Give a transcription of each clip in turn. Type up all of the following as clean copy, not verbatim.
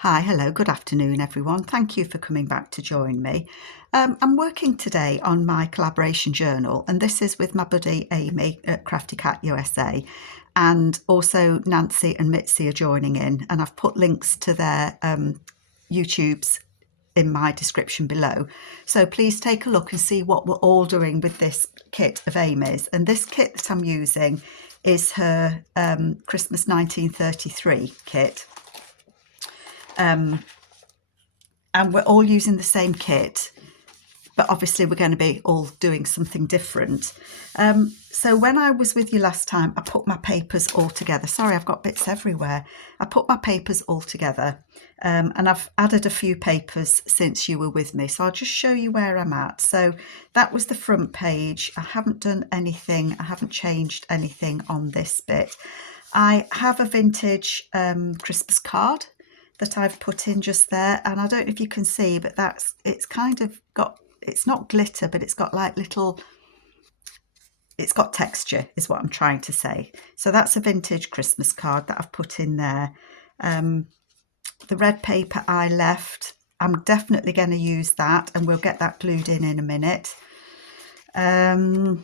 Hi, hello, good afternoon, everyone. Thank you for coming back to join me. I'm working today on my collaboration journal, and this is with my buddy Amy at Crafty Cat USA, and also Nancy and Mitzi are joining in, and I've put links to their YouTubes in my description below. So please take a look and see what we're all doing with this kit of Amy's. And this kit that I'm using is her Christmas 1933 kit. And we're all using the same kit, but obviously we're going to be all doing something different. So when I was with you last time, I put my papers all together. Sorry, I've got bits everywhere. I put my papers all together, and I've added a few papers since you were with me. So I'll just show you where I'm at. So that was the front page. I haven't done anything. I haven't changed anything on this bit. I have a vintage Christmas card that I've put in just there, and I don't know if you can see, but it's kind of got, it's not glitter, but it's got like little, it's got texture is what I'm trying to say. So that's a vintage Christmas card that I've put in there. The red paper I left, I'm definitely going to use that, and we'll get that glued in a minute. I've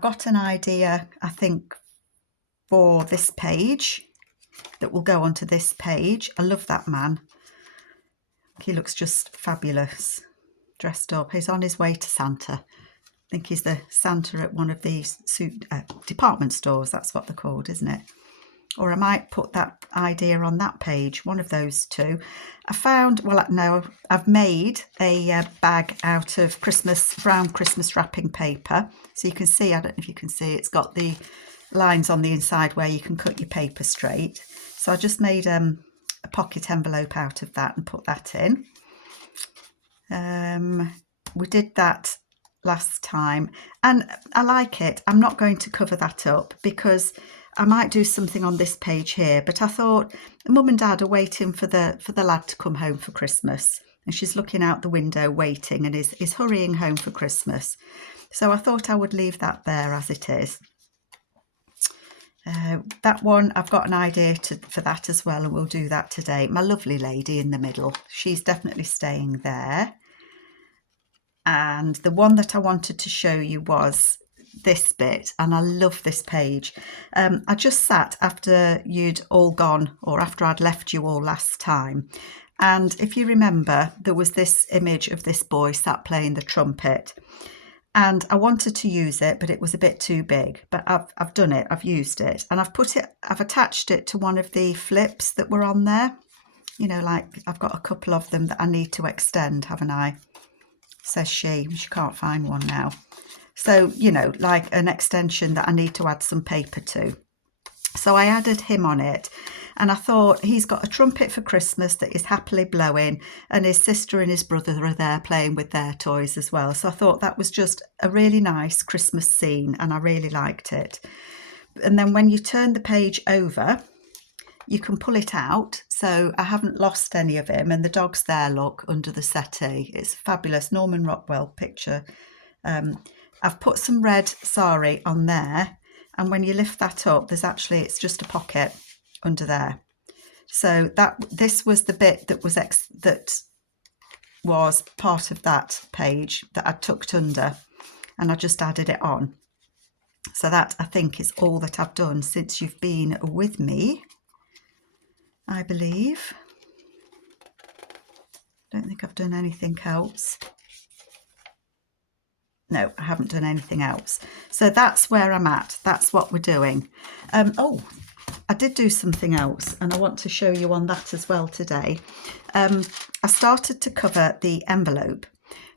got an idea, I think, for this page that will go onto this page. I love that man. He looks just fabulous, dressed up. He's on his way to Santa. I think he's the Santa at one of these department stores. That's what they're called, isn't it? Or I might put that idea on that page, one of those two. I found, well, no, I've made a bag out of brown Christmas wrapping paper. So you can see, I don't know if you can see, it's got the lines on the inside where you can cut your paper straight. So I just made a pocket envelope out of that and put that in. We did that last time and I like it. I'm not going to cover that up because I might do something on this page here, but I thought Mum and Dad are waiting for the lad to come home for Christmas, and she's looking out the window waiting and is hurrying home for Christmas. So I thought I would leave that there as it is. That one, I've got an idea for that as well, and we'll do that today. My lovely lady in the middle, she's definitely staying there. And the one that I wanted to show you was this bit, and I love this page. I just sat after you'd all gone, or after I'd left you all last time, and if you remember, there was this image of this boy sat playing the trumpet. And I wanted to use it, but it was a bit too big. But I've done it, I've used it, and I've attached it to one of the flips that were on there. You know, like I've got a couple of them that I need to extend, haven't I? Says she can't find one now. So, you know, like an extension that I need to add some paper to. So I added him on it, and I thought he's got a trumpet for Christmas that is happily blowing, and his sister and his brother are there playing with their toys as well. So I thought that was just a really nice Christmas scene, and I really liked it. And then when you turn the page over, you can pull it out. So I haven't lost any of him, and the dog's there, look, under the settee. It's a fabulous Norman Rockwell picture. I've put some red sari on there, and when you lift that up, it's just a pocket under there. So this was the bit that was part of that page that I tucked under, and I just added it on. So that, I think, is all that I've done since you've been with me, I believe. Don't think I've done anything else. No, I haven't done anything else. So that's where I'm at. That's what we're doing. Oh, I did do something else, and I want to show you on that as well today. I started to cover the envelope.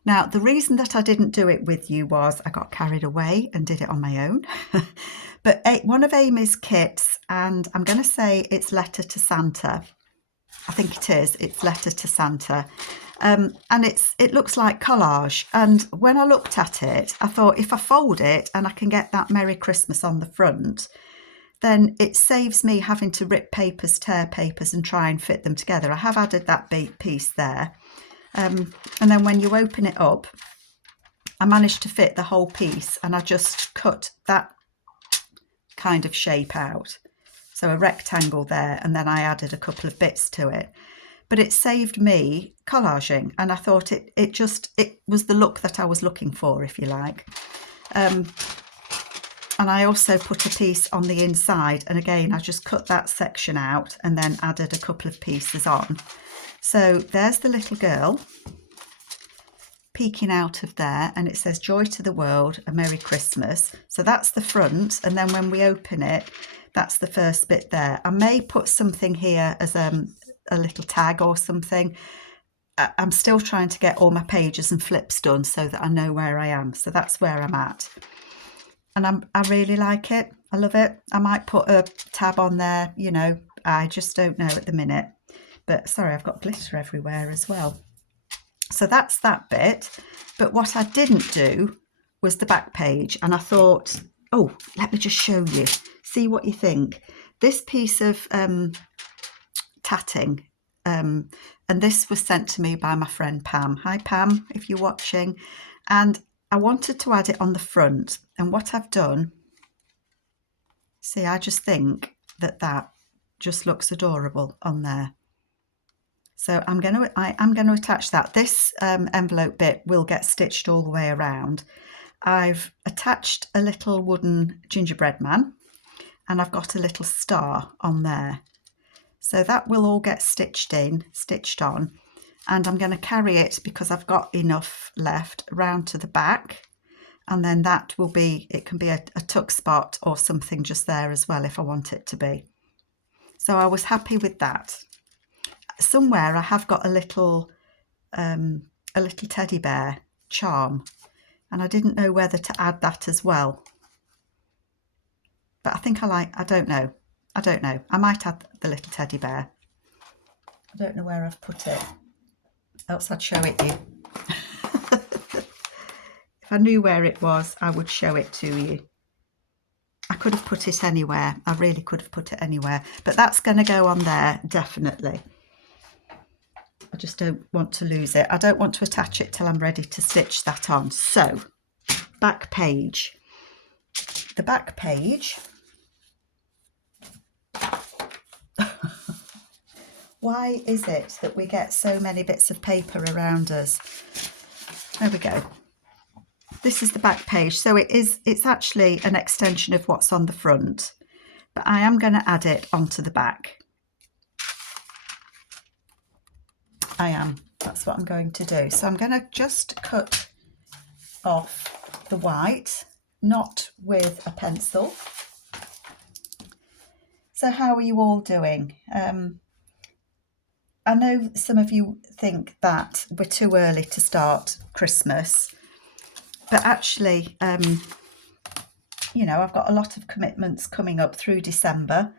Now, the reason that I didn't do it with you was I got carried away and did it on my own. But one of Amy's kits, and I'm going to say it's Letter to Santa. I think it is. It's Letter to Santa. And it looks like collage. And when I looked at it, I thought if I fold it and I can get that Merry Christmas on the front, then it saves me having to rip papers, tear papers and try and fit them together. I have added that big piece there. And then when you open it up, I managed to fit the whole piece, and I just cut that kind of shape out. So a rectangle there, and then I added a couple of bits to it. But it saved me collaging, and I thought it was the look that I was looking for, if you like. And I also put a piece on the inside, and again I just cut that section out and then added a couple of pieces on. So there's the little girl peeking out of there, and it says "Joy to the World, a Merry Christmas." So that's the front, and then when we open it, that's the first bit there. I may put something here as a little tag or something. I'm still trying to get all my pages and flips done so that I know where I am. So that's where I'm at. And I really like it. I love it. I might put a tab on there, you know, I just don't know at the minute. But sorry, I've got glitter everywhere as well. So that's that bit. But what I didn't do was the back page. And I thought, oh, let me just show you. See what you think. This piece of tatting, and this was sent to me by my friend Pam. Hi Pam, if you're watching. And I wanted to add it on the front, and what I've done, see, I just think that just looks adorable on there. So I am going to attach that. This envelope bit will get stitched all the way around. I've attached a little wooden gingerbread man, and I've got a little star on there. So that will all get stitched on. And I'm going to carry it, because I've got enough left, around to the back, and then that will be, it can be a tuck spot or something just there as well if I want it to be. So I was happy with that. Somewhere I have got a little teddy bear charm, and I didn't know whether to add that as well. But I think I don't know. I might add the little teddy bear. I don't know where I've put it. Else I'd show it you. If I knew where it was, I would show it to you. I could have put it anywhere. I really could have put it anywhere. But that's going to go on there, definitely. I just don't want to lose it. I don't want to attach it till I'm ready to stitch that on. So, back page. The back page. Why is it that we get so many bits of paper around us? There we go. This is the back page. So it's actually an extension of what's on the front, but I am going to add it onto the back. I am. That's what I'm going to do. So I'm going to just cut off the white, not with a pencil. So how are you all doing? I know some of you think that we're too early to start Christmas, but actually, you know, I've got a lot of commitments coming up through December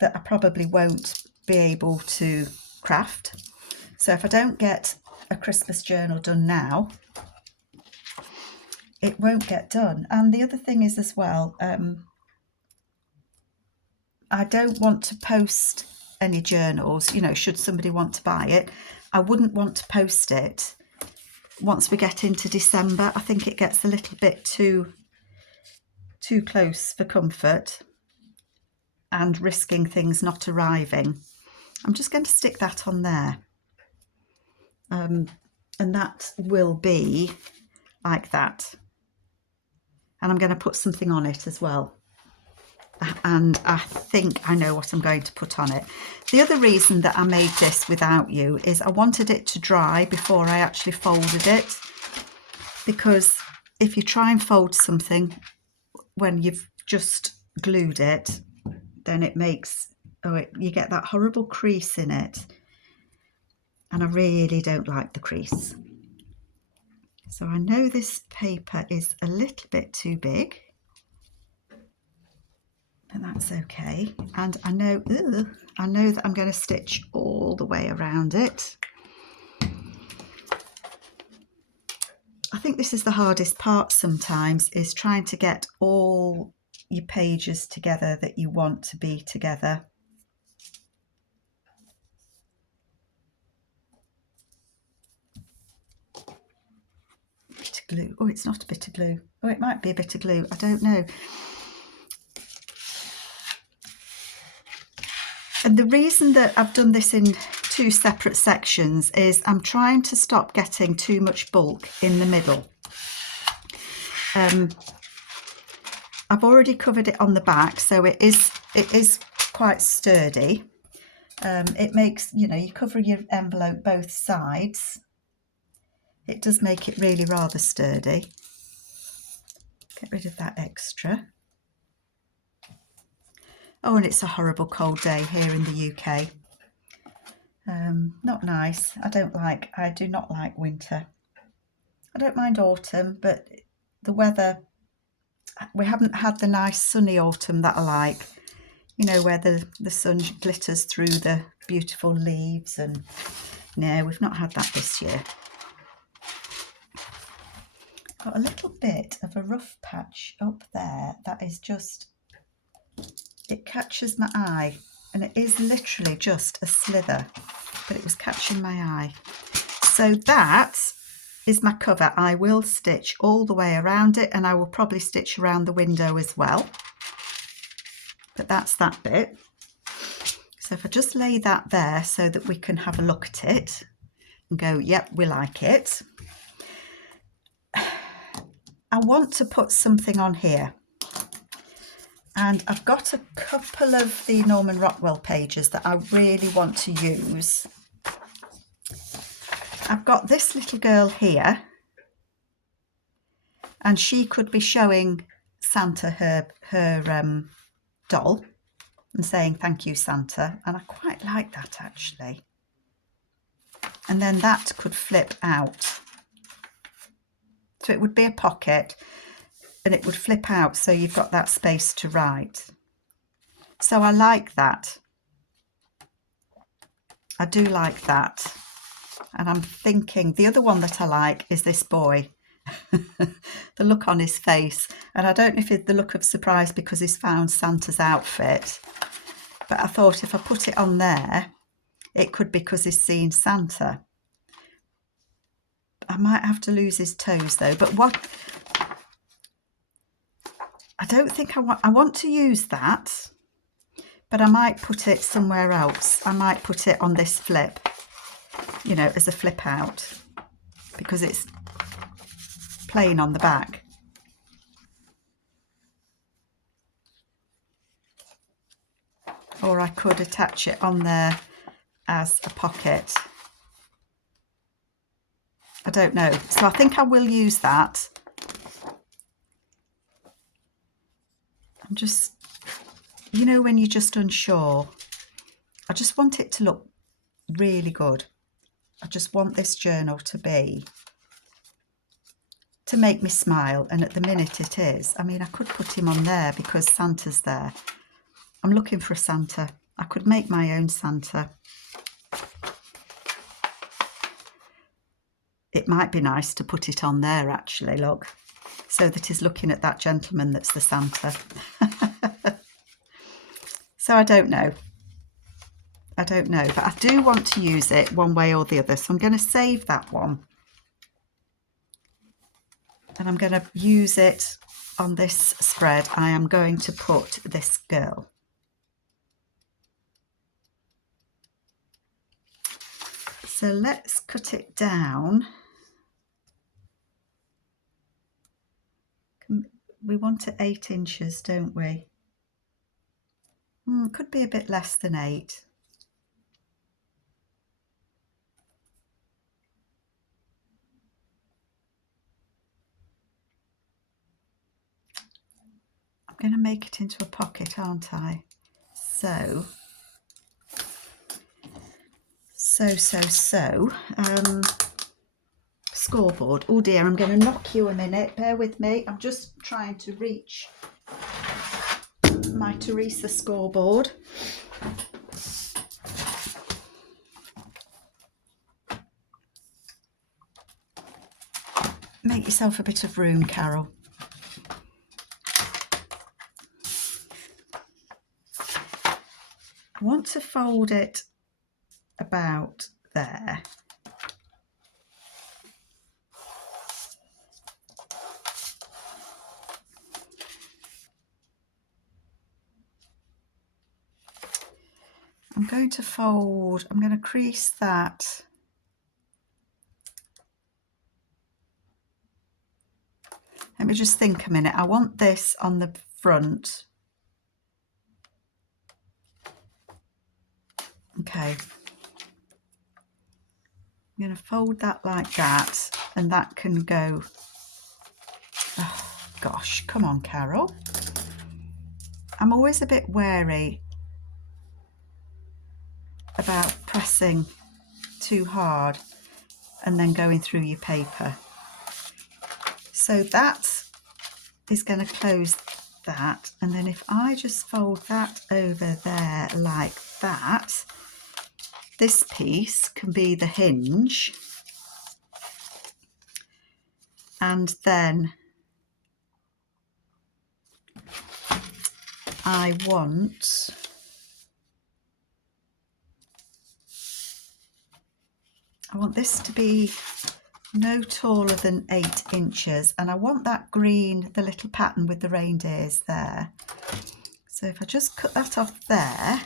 that I probably won't be able to craft. So if I don't get a Christmas journal done now, it won't get done. And the other thing is as well, I don't want to post any journals, you know, should somebody want to buy it. I wouldn't want to post it once we get into December. I think it gets a little bit too close for comfort and risking things not arriving. I'm just going to stick that on there. And that will be like that. And I'm going to put something on it as well. And I think I know what I'm going to put on it. The other reason that I made this without you is I wanted it to dry before I actually folded it, because if you try and fold something when you've just glued it, then it makes, you get that horrible crease in it, and I really don't like the crease. So I know this paper is a little bit too big, but that's okay. And I know that I'm going to stitch all the way around it. I think this is the hardest part sometimes, is trying to get all your pages together that you want to be together. Bit of glue. Oh, it's not a bit of glue. Oh, it might be a bit of glue. I don't know. the reason that I've done this in 2 separate sections is I'm trying to stop getting too much bulk in the middle. I've already covered it on the back, so it is quite sturdy. It makes, you know, you cover your envelope both sides. It does make it really rather sturdy. Get rid of that extra. Oh, and it's a horrible cold day here in the UK. Not nice. I do not like winter. I don't mind autumn, but the weather, we haven't had the nice sunny autumn that I like. You know, where the sun glitters through the beautiful leaves, and no, we've not had that this year. Got a little bit of a rough patch up there that is just, it catches my eye, and it is literally just a slither, but it was catching my eye. So that is my cover. I will stitch all the way around it, and I will probably stitch around the window as well. But that's that bit. So if I just lay that there so that we can have a look at it and go, yep, we like it. I want to put something on here. And I've got a couple of the Norman Rockwell pages that I really want to use. I've got this little girl here, and she could be showing Santa her doll and saying thank you, Santa, and I quite like that actually. And then that could flip out, so it would be a pocket and it would flip out, so you've got that space to write. So I like that. I do like that. And I'm thinking the other one that I like is this boy. The look on his face, and I don't know if it's the look of surprise because he's found Santa's outfit, but I thought if I put it on there, it could be because he's seen Santa. I might have to lose his toes though, but what I don't think I want to use that, but I might put it somewhere else. I might put it on this flip, you know, as a flip out, because it's plain on the back. Or I could attach it on there as a pocket. I don't know. So I think I will use that. I'm just, you know, when you're just unsure, I just want it to look really good. I just want this journal to make me smile, and at the minute it is. I mean, I could put him on there because Santa's there. I'm looking for a Santa. I could make my own Santa. It might be nice to put it on there actually, look, so that he's looking at that gentleman that's the Santa. So I don't know, but I do want to use it one way or the other, so I'm going to save that one. And I'm going to use it on this spread. I am going to put this girl. So let's cut it down. We want it 8 inches, don't we? Could be a bit less than 8. I'm going to make it into a pocket, aren't I? So. Scoreboard. Oh dear, I'm going to knock you a minute. Bear with me. I'm just trying to reach my Teresa scoreboard. Make yourself a bit of room, Carol. I want to fold it about there. I'm going to fold, I'm going to crease that. Let me just think a minute. I want this on the front. Okay. I'm going to fold that like that, and that can go, oh gosh, come on, Carol. I'm always a bit wary about pressing too hard and then going through your paper. So that is going to close that, and then if I just fold that over there like that, this piece can be the hinge, and then I want this to be no taller than 8 inches, and I want that green, the little pattern with the reindeers there. So if I just cut that off there,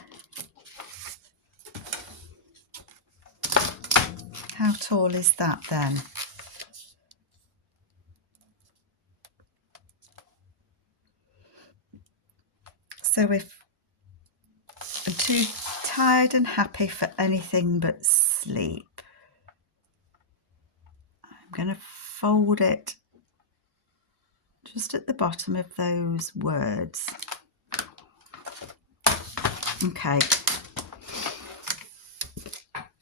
how tall is that then? So if I'm too tired and happy for anything but sleep, I'm going to fold it just at the bottom of those words. Okay.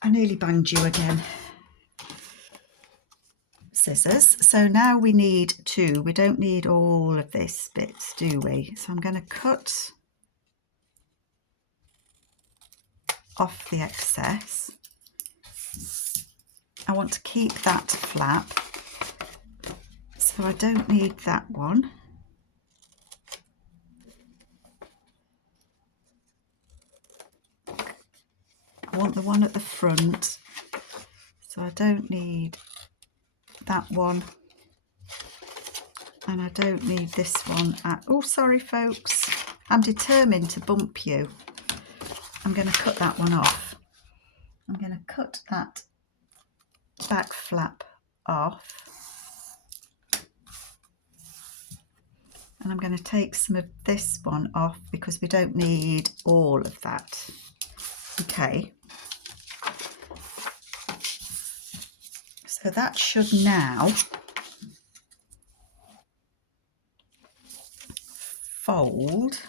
I nearly banged you again. Scissors. So now we need 2. We don't need all of this bit, do we? So I'm going to cut off the excess. I want to keep that flap, so I don't need that one. I want the one at the front, so I don't need that one, and I don't need this one at, oh sorry folks, I'm determined to bump you. I'm going to cut that one off. I'm going to cut that back flap off, and I'm going to take some of this one off because we don't need all of that. Okay, so that should now fold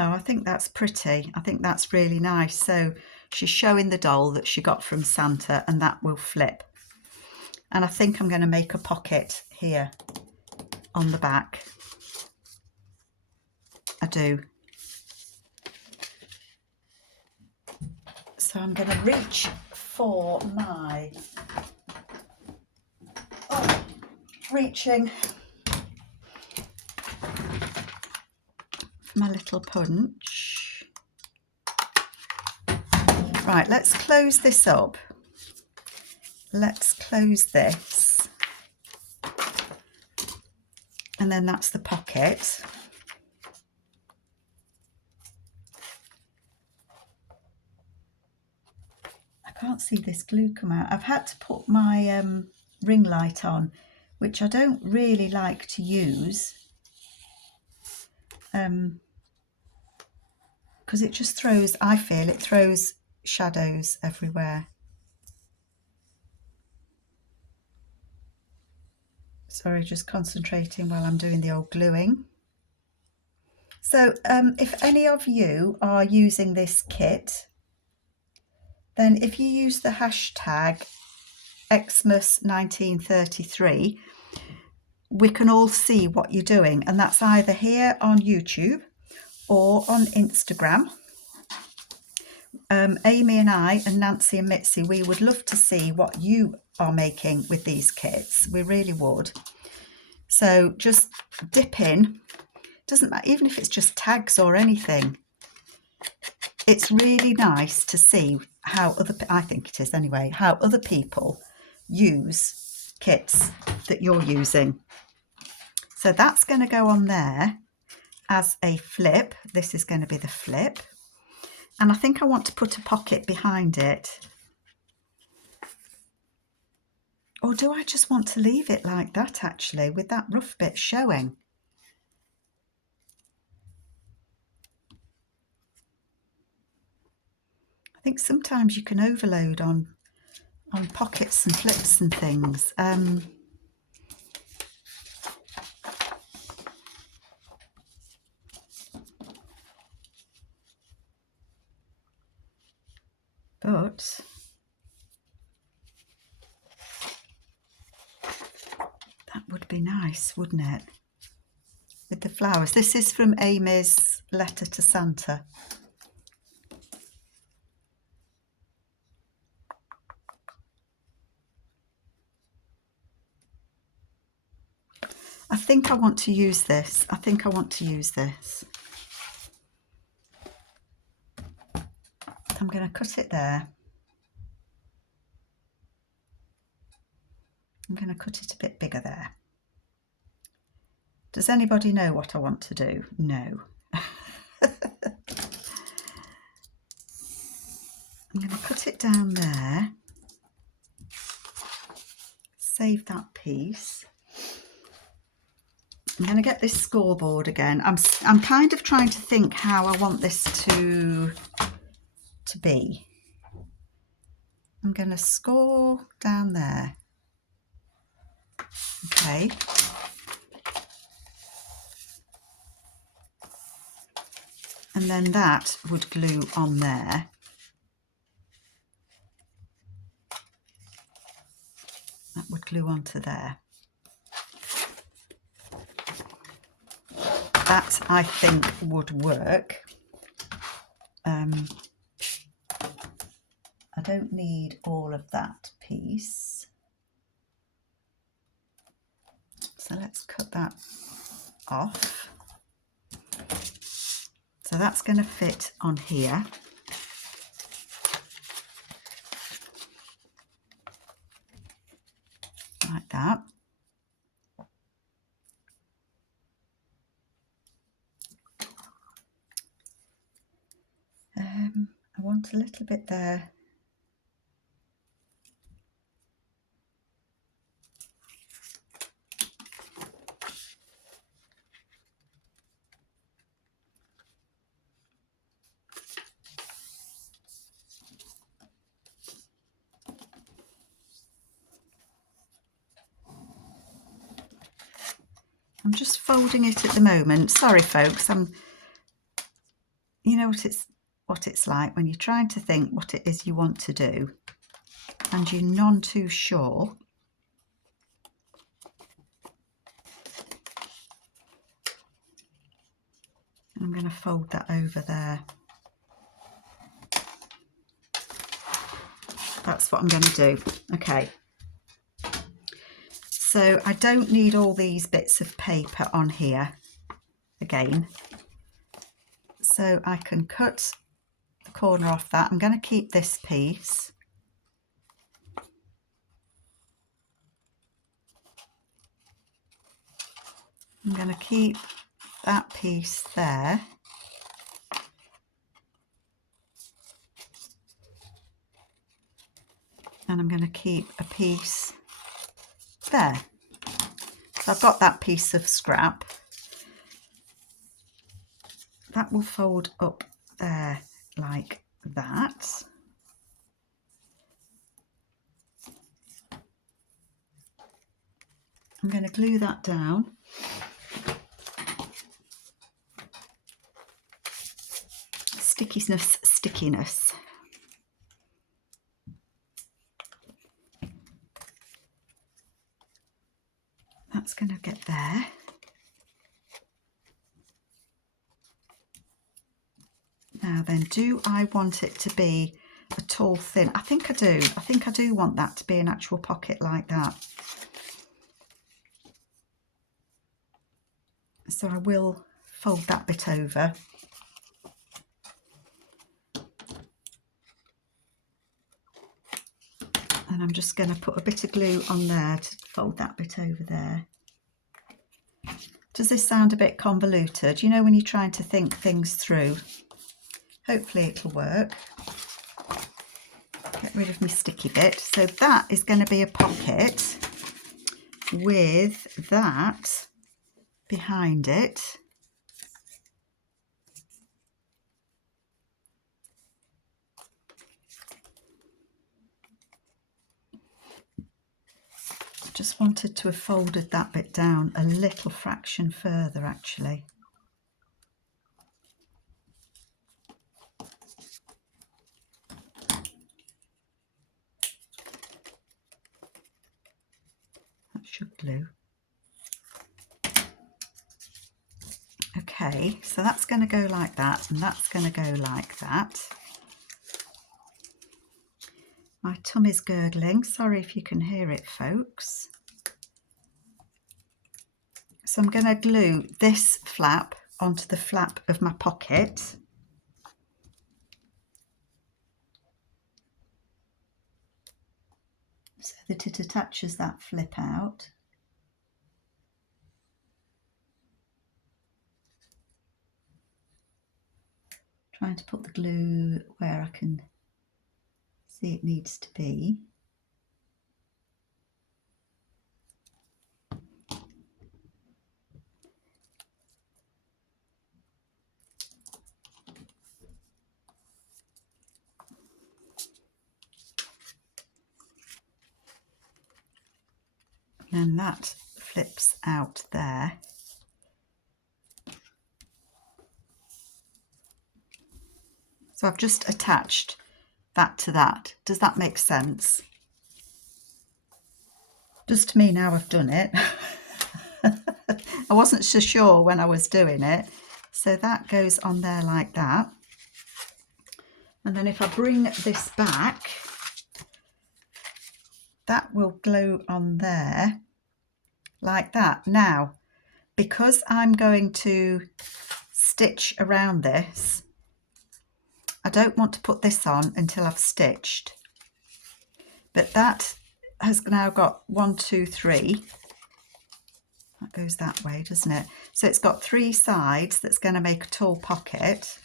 Oh, I think that's pretty. I think that's really nice. So she's showing the doll that she got from Santa, and that will flip. And I think I'm going to make a pocket here on the back. I do. So I'm going to reach for my, reaching for my little punch. Right, let's close this up. Let's close this. And then that's the pocket. I can't see this glue come out. I've had to put my ring light on, which I don't really like to use, because it just throws, I feel it throws shadows everywhere. Sorry, just concentrating while I'm doing the old gluing. So if any of you are using this kit, then if you use the hashtag Xmas1933, we can all see what you're doing, and that's either here on YouTube or on Instagram. Amy and I and Nancy and Mitzi, we would love to see what you are making with these kits. We really would. So just dip in. Doesn't matter, even if it's just tags or anything. It's really nice to see how I think it is anyway, how other people use kits that you're using. So that's going to go on there as a flip. This is going to be the flip. And I think I want to put a pocket behind it. Or do I just want to leave it like that, actually, with that rough bit showing? I think sometimes you can overload on pockets and flips and things. But that would be nice, wouldn't it? With the flowers. This is from Amy's Letter to Santa. I think I want to use this. I'm going to cut it there. I'm going to cut it a bit bigger there. Does anybody know what I want to do? No. I'm going to cut it down there. Save that piece. I'm going to get this scoreboard again. I'm kind of trying to think how I want this to be. I'm going to score down there. Okay. And then that would glue on there. That would glue onto there. That, I think, would work. I don't need all of that piece. So let's cut that off. So that's going to fit on here. Like that. I want a little bit there. I'm just folding it at the moment. Sorry, folks. You know what it's like when you're trying to think what it is you want to do and you're none too sure. I'm going to fold that over there. That's what I'm going to do. Okay. So I don't need all these bits of paper on here again. So I can cut the corner off that. I'm going to keep this piece. I'm going to keep that piece there. And I'm going to keep a piece there. So I've got that piece of scrap. That will fold up there like that. I'm going to glue that down. Stickiness. That's going to get there. Now then, do I want it to be a tall thin? I think I do. I think I do want that to be an actual pocket like that. So I will fold that bit over. And I'm just going to put a bit of glue on there to fold that bit over there. Does this sound a bit convoluted? You know, when you're trying to think things through. Hopefully it'll work. Get rid of my sticky bit. So that is going to be a pocket with that behind it. Just wanted to have folded that bit down a little fraction further actually. That should glue. Okay, so that's going to go like that and that's going to go like that. My tummy's gurgling, sorry if you can hear it, folks. So I'm going to glue this flap onto the flap of my pocket. So that it attaches that flip out. Trying to put the glue where I can see it needs to be. And that flips out there. So I've just attached that to that. Does that make sense? Just to me now I've done it. I wasn't so sure when I was doing it. So that goes on there like that. And then if I bring this back, that will glue on there like that. Now, because I'm going to stitch around this, I don't want to put this on until I've stitched. But that has now got 1, 2, 3. That goes that way, doesn't it? So it's got 3 sides that's going to make a tall pocket.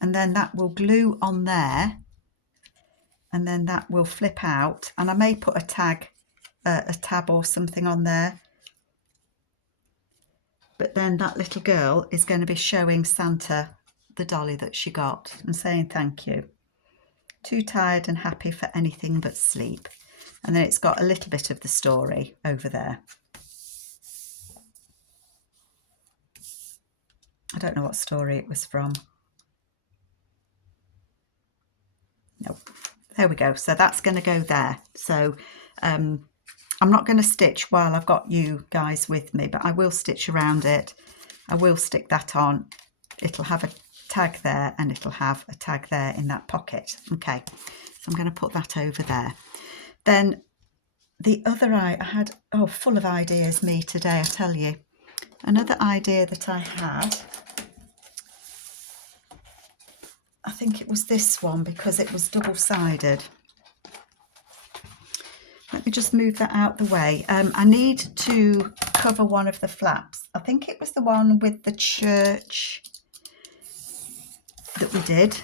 And then that will glue on there. And then that will flip out. And I may put a tab or something on there. But then that little girl is going to be showing Santa the dolly that she got and saying thank you. Too tired and happy for anything but sleep. And then it's got a little bit of the story over there. I don't know what story it was from. Nope. There we go. So that's going to go there. So I'm not going to stitch while I've got you guys with me, but I will stitch around it. I will stick that on. It'll have a tag there and it'll have a tag there in that pocket. Okay, so I'm going to put that over there. Then the other I had, oh, full of ideas me today, I tell you. Another idea that I had, I think it was this one because it was double-sided. Let me just move that out the way. I need to cover one of the flaps. I think it was the one with the church that we did.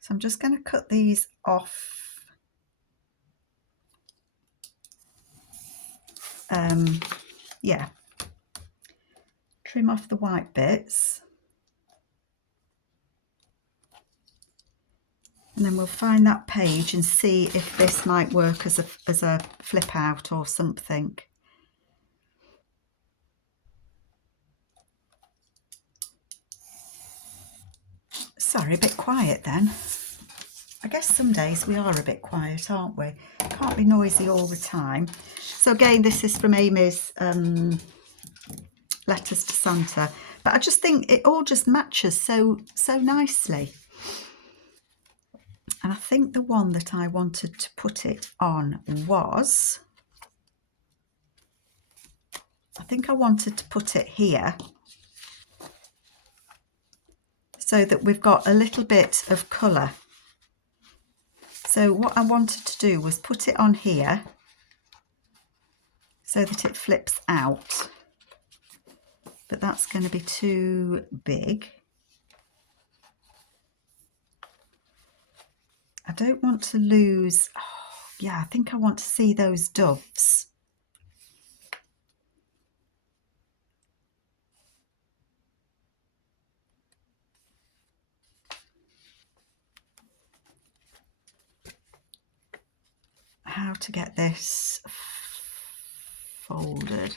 So I'm just going to cut these off. Yeah. Trim off the white bits. And then we'll find that page and see if this might work as a flip out or something. Sorry, a bit quiet then. I guess some days we are a bit quiet, aren't we? Can't be noisy all the time. So again, this is from Amy's Letters to Santa. But I just think it all just matches so nicely. And I think the one that I wanted to put it on was, I think I wanted to put it here. so that we've got a little bit of colour. So what I wanted to do was put it on here so that it flips out, but that's going to be too big. I don't want to lose, oh, yeah, I think I want to see those doves. How to get this folded.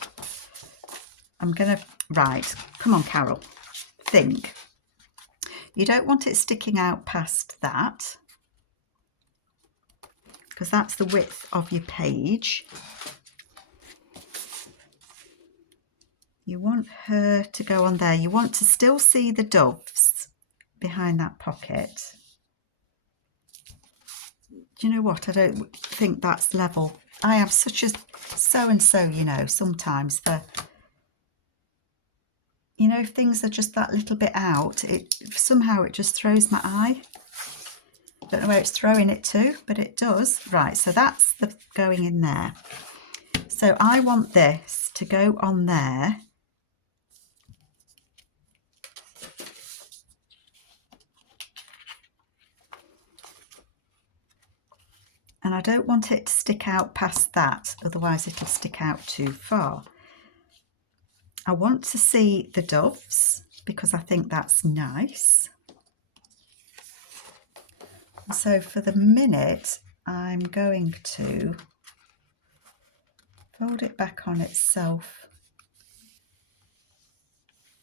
I'm gonna, right, come on Carol, think. You don't want it sticking out past that, because that's the width of your page. You want her to go on there. You want to still see the doves behind that pocket. Do you know what? I don't think that's level. I am such a so-and-so, you know, sometimes you know, if things are just that little bit out, somehow it just throws my eye. Don't know where it's throwing it to, but it does. Right, so that's going in there. So I want this to go on there. And I don't want it to stick out past that, otherwise it'll stick out too far. I want to see the doves because I think that's nice. So for the minute, I'm going to fold it back on itself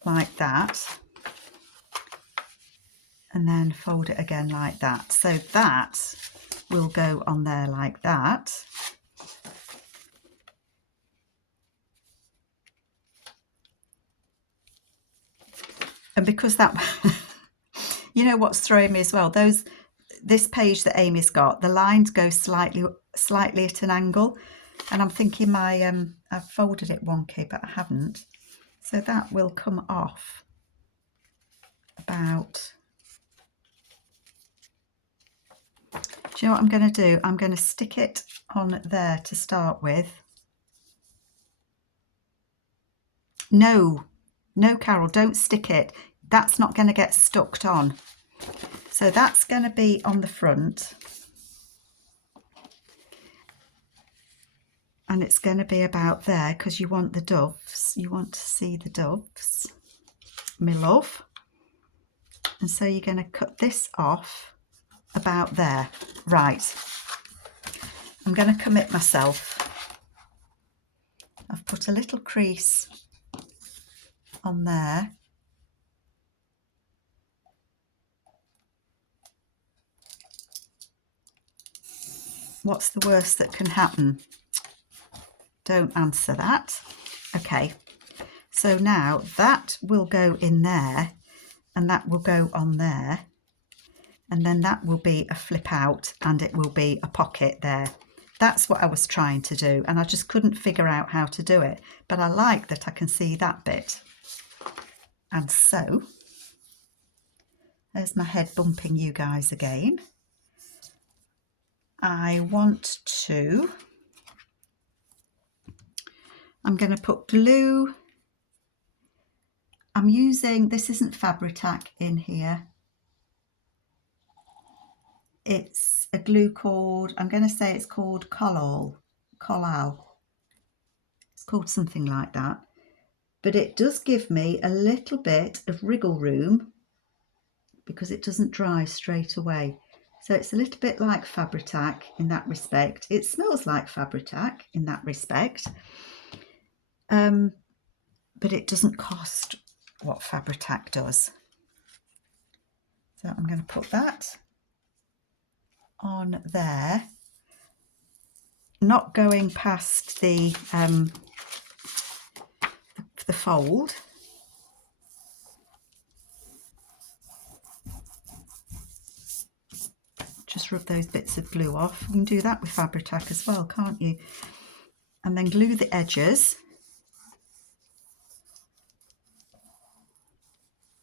like that, and then fold it again like that. So that will go on there like that. And because that, you know what's throwing me as well, this page that Amy's got, the lines go slightly at an angle, and I'm thinking I've folded it wonky, but I haven't. So that will come off about. Do you know what I'm going to do? I'm going to stick it on there to start with. No, Carol, don't stick it. That's not going to get stuck on. So that's going to be on the front. And it's going to be about there because you want the doves. You want to see the doves, my love. And so you're going to cut this off about there. Right. I'm going to commit myself. I've put a little crease on there. What's the worst that can happen? Don't answer that. Okay, so now that will go in there, and that will go on there, and then that will be a flip out, and it will be a pocket there. That's what I was trying to do, and I just couldn't figure out how to do it, but I like that I can see that bit. And so there's my head bumping you guys again. I'm going to put glue. I'm using, this isn't Fabri-Tac in here. It's a glue called, I'm going to say it's called Collal. It's called something like that. But it does give me a little bit of wriggle room because it doesn't dry straight away. So it's a little bit like Fabri-Tac in that respect. It smells like Fabri-Tac in that respect. But it doesn't cost what Fabri-Tac does. So I'm going to put that on there, not going past the fold. Just rub those bits of glue off. You can do that with Fabri-Tac as well, can't you? And then glue the edges.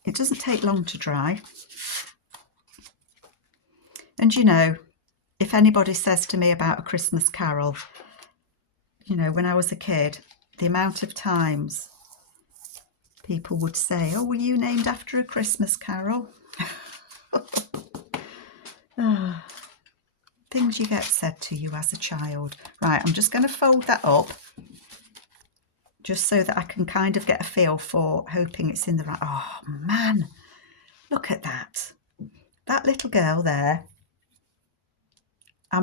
It doesn't take long to dry. And you know, if anybody says to me about A Christmas Carol, you know, when I was a kid, the amount of times people would say, oh, were you named after A Christmas Carol? Things you get said to you as a child. Right, I'm just going to fold that up just so that I can kind of get a feel for hoping it's in the right. Oh man, look at that. That little girl there. I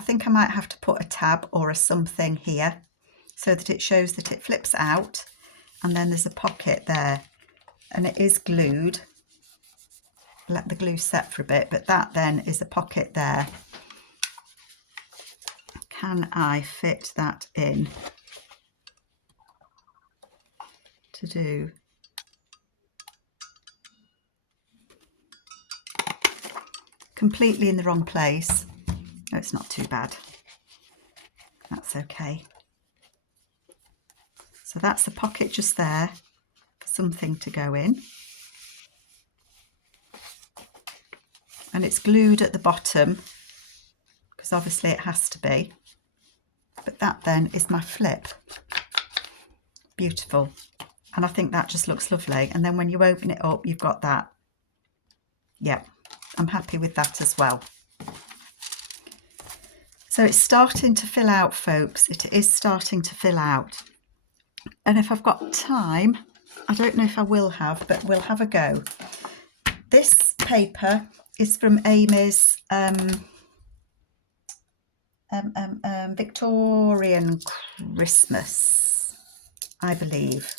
think I might have to put a tab or a something here so that it shows that it flips out, and then there's a pocket there and it is glued. Let the glue set for a bit, but that then is a pocket there. Can I fit that in to do? Completely in the wrong place. No, it's not too bad. That's okay. So that's the pocket just there for something to go in. And it's glued at the bottom because obviously it has to be. But that then is my flip. Beautiful. And I think that just looks lovely. And then when you open it up, you've got that. Yeah, I'm happy with that as well. So it's starting to fill out, folks. It is starting to fill out. And if I've got time, I don't know if I will have, but we'll have a go. This paper is from Amy's Victorian Christmas, I believe.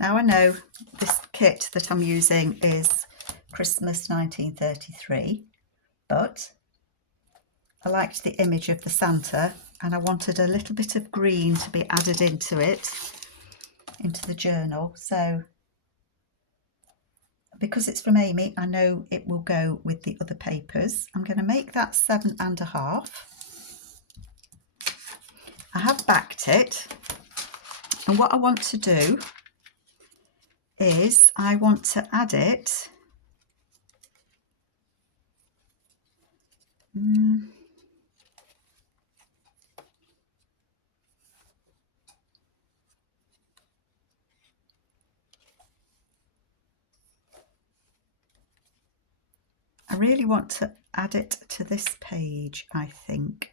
Now I know this kit that I'm using is Christmas 1933, but I liked the image of the Santa and I wanted a little bit of green to be added into it, into the journal. So because it's from Amy, I know it will go with the other papers. I'm going to make that 7.5. I have backed it, and what I want to do is I want to add it I really want to add it to this page, I think.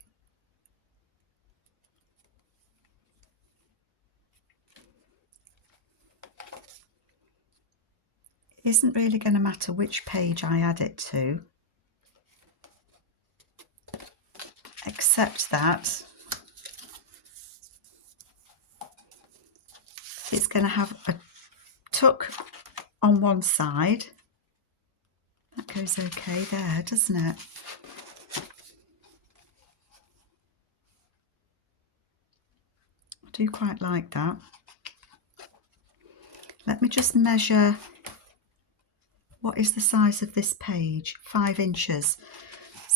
It isn't really going to matter which page I add it to, except that it's going to have a tuck on one side. That goes okay there, doesn't it? I do quite like that. Let me just measure. What is the size of this page? 5 inches.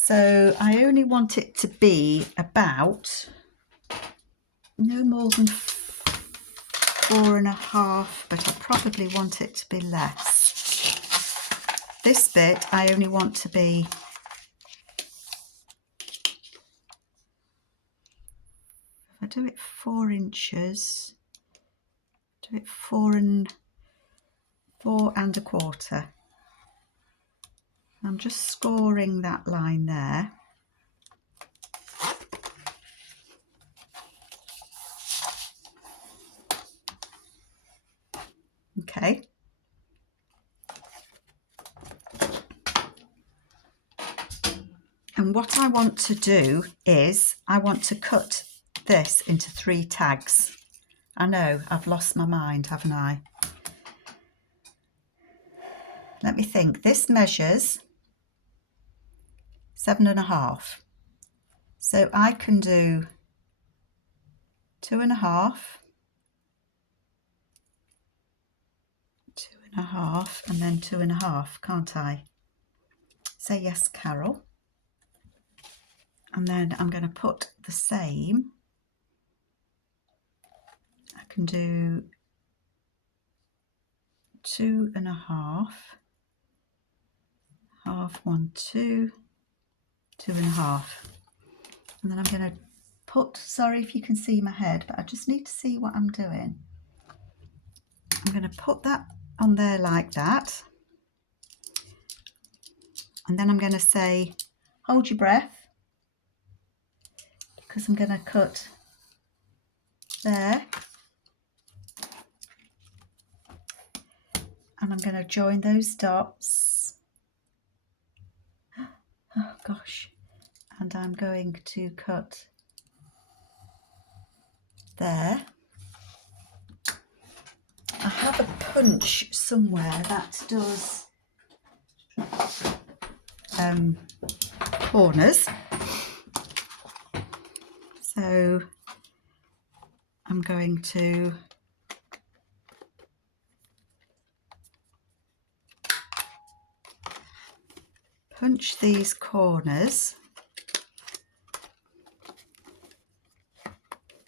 So I only want it to be about no more than 4.5, but I probably want it to be less. This bit I only want to be if I do it 4 inches, do it 4.25. I'm just scoring that line there. Okay. And what I want to do is I want to cut this into 3 tags. I know, I've lost my mind, haven't I? Let me think. This measures 7.5. So I can do 2.5, 2.5, and then 2.5, can't I? Say yes, Carol. And then I'm going to put the same. I can do 2.5, half 1, 2, 2.5, and then I'm going to put, sorry if you can see my head, but I just need to see what I'm doing. I'm going to put that on there like that, and then I'm going to say hold your breath, because I'm going to cut there, and I'm going to join those dots. Oh gosh, and I'm going to cut there. I have a punch somewhere that does corners, so I'm going to punch these corners.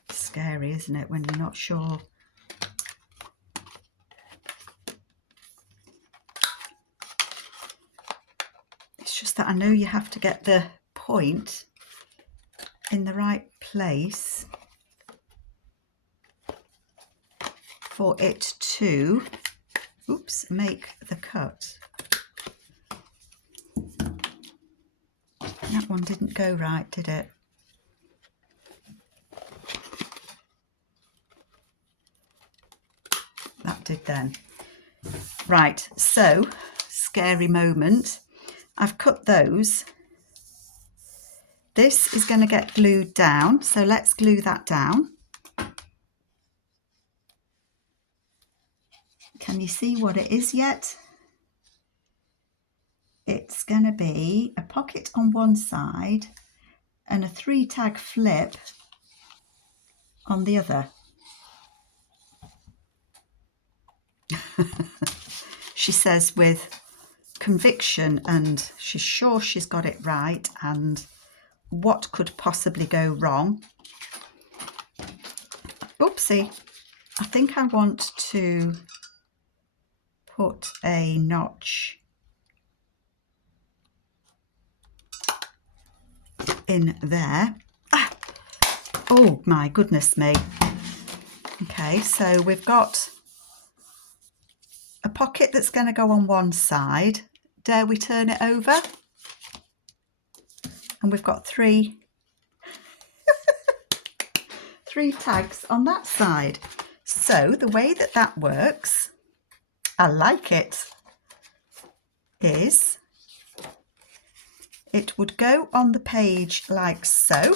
Scary, isn't it, when you're not sure? It's just that I know you have to get the point in the right place for it to, oops, make the cut. That one didn't go right, did it? That did then. Right, so, scary moment. I've cut those. This is going to get glued down, so let's glue that down. Can you see what it is yet? It's going to be a pocket on one side and a 3-tag flip on the other. She says with conviction, and she's sure she's got it right, and what could possibly go wrong? Oopsie, I think I want to put a notch in there. Ah! Oh my goodness me. Okay, so we've got a pocket that's going to go on one side. Dare we turn it over? And we've got three tags on that side. So the way that that works, I like it, is it would go on the page like so,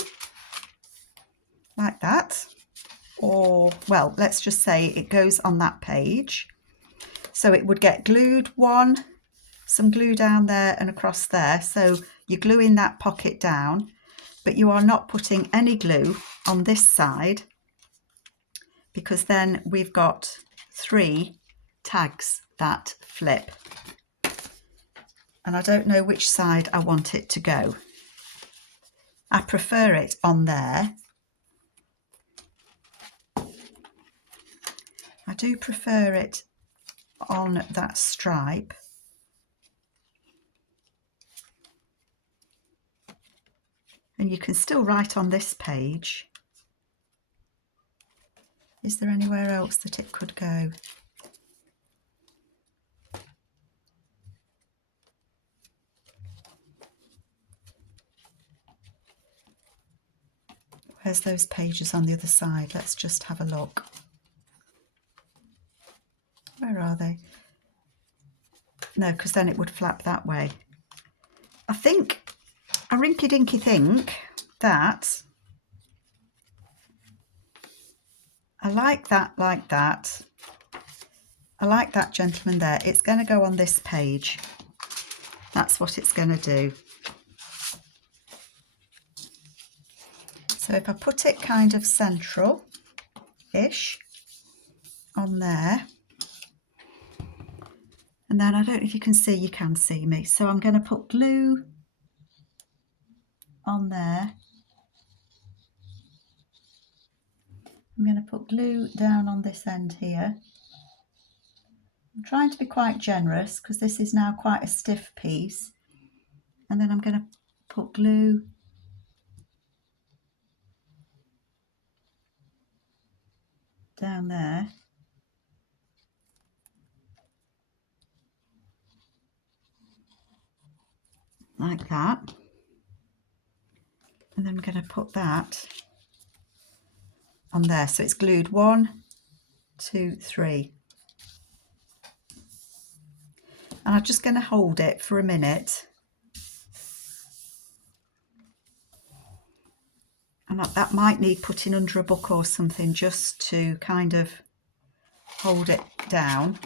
like that, or, well, let's just say it goes on that page. So it would get glued, some glue down there and across there. So you're gluing that pocket down, but you are not putting any glue on this side, because then we've got 3 tags that flip. And I don't know which side I want it to go. I prefer it on there. I do prefer it on that stripe. And you can still write on this page. Is there anywhere else that it could go? Where's those pages on the other side? Let's just have a look. Where are they? No, because then it would flap that way. I rinky-dinky think that I like that like that. I like that gentleman there. It's going to go on this page. That's what it's going to do. So if I put it kind of central-ish on there, and then I don't know if you can see, you can see me. So I'm going to put glue on there. I'm going to put glue down on this end here. I'm trying to be quite generous because this is now quite a stiff piece. And then I'm going to put glue down there. Like that. And then I'm going to put that on there. So it's glued 1, 2, 3. And I'm just going to hold it for a minute. And that might need putting under a book or something just to kind of hold it down.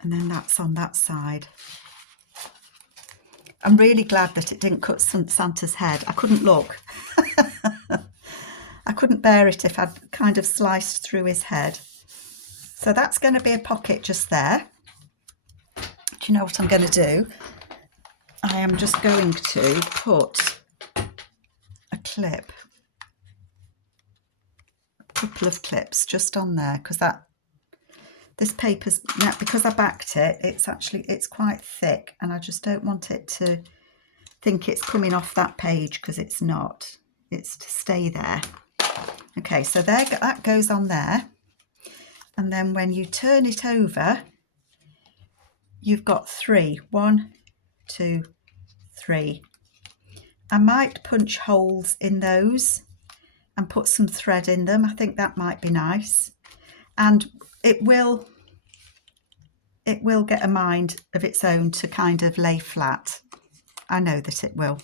And then that's on that side. I'm really glad that it didn't cut Santa's head. I couldn't look. I couldn't bear it if I'd kind of sliced through his head. So that's going to be a pocket just there. Do you know what I'm going to do? I am just going to put a clip, a couple of clips just on there, because this paper's, now because I backed it, it's quite thick, and I just don't want it to think it's coming off that page, because it's not. It's to stay there. Okay, so there, that goes on there. And then when you turn it over, you've got 3. 1, 2, 3. I might punch holes in those and put some thread in them. I think that might be nice. And it will get a mind of its own to kind of lay flat. I know that it will.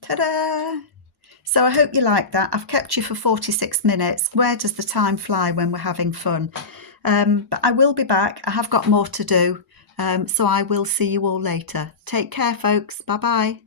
Ta-da! So I hope you like that. I've kept you for 46 minutes. Where does the time fly when we're having fun? But I will be back. I have got more to do. So I will see you all later. Take care, folks. Bye-bye.